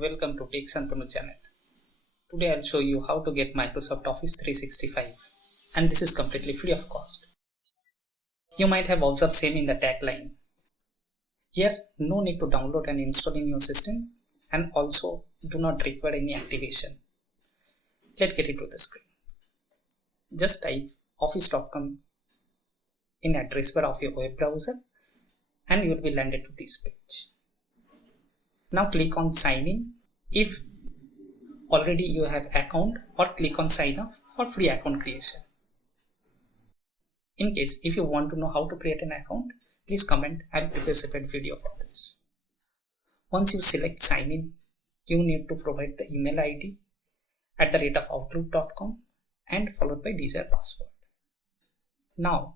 welcome to Take Santanu channel. Today I'll show you how to get Microsoft Office 365 and this is completely free of cost. You might have observed same in the tagline. Here no need to download and install in your system and also do not require any activation. Let's get into the screen. Just type office.com in address bar of your web browser and you will be landed to this page. Now click on sign in if already you have account, or click on sign up for free account creation. In case if you want to know how to create an account, please comment. I'll prepare a separate video for this. Once you select sign in, you need to provide the email ID @outlook.com and followed by desired password. Now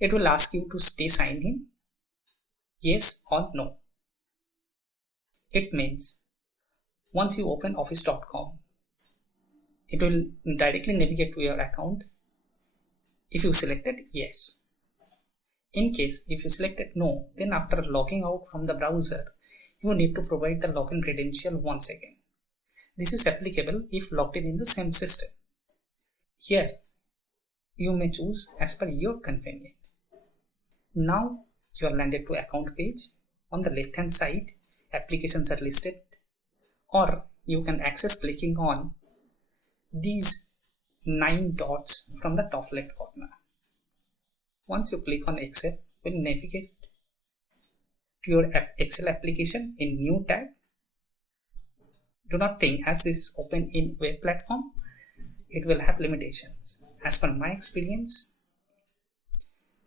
it will ask you to stay signed in, yes or no. It means once you open office.com, it will directly navigate to your account if you selected yes. In case if you selected no, then after logging out from the browser, you need to provide the login credential once again. This is applicable if logged in the same system. Here, you may choose as per your convenience. Now you are landed to account page. On the left hand side, applications are listed, or you can access clicking on these 9 dots from the top left corner. Once you click on Excel, it will navigate to your Excel application in new tab. Do not think as this is open in web platform, it will have limitations. As per my experience,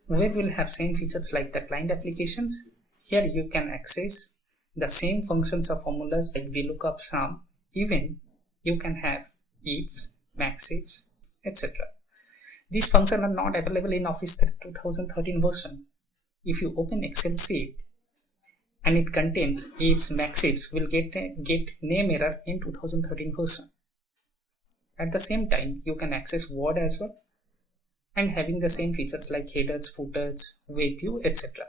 web will have same features like the client applications. Here you can access the same functions or formulas like VLOOKUP, SUM. Even you can have ifs, maxifs, etc. These functions are not available in Office 2013 version. If you open Excel sheet and it contains ifs, maxifs, will get name error in 2013 version. At the same time, you can access Word as well and having the same features like headers, footers, web view, etc.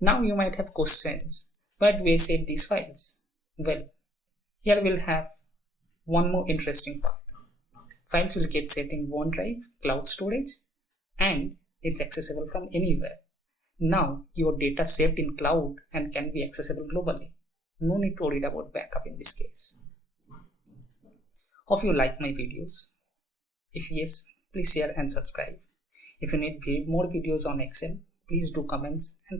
Now you might have questions. But we save these files. Well, here we'll have one more interesting part. Files will get saved in OneDrive, cloud storage, and it's accessible from anywhere. Now your data saved in cloud and can be accessible globally. No need to worry about backup in this case. Hope you like my videos. If yes, please share and subscribe. If you need more videos on Excel, please do comments and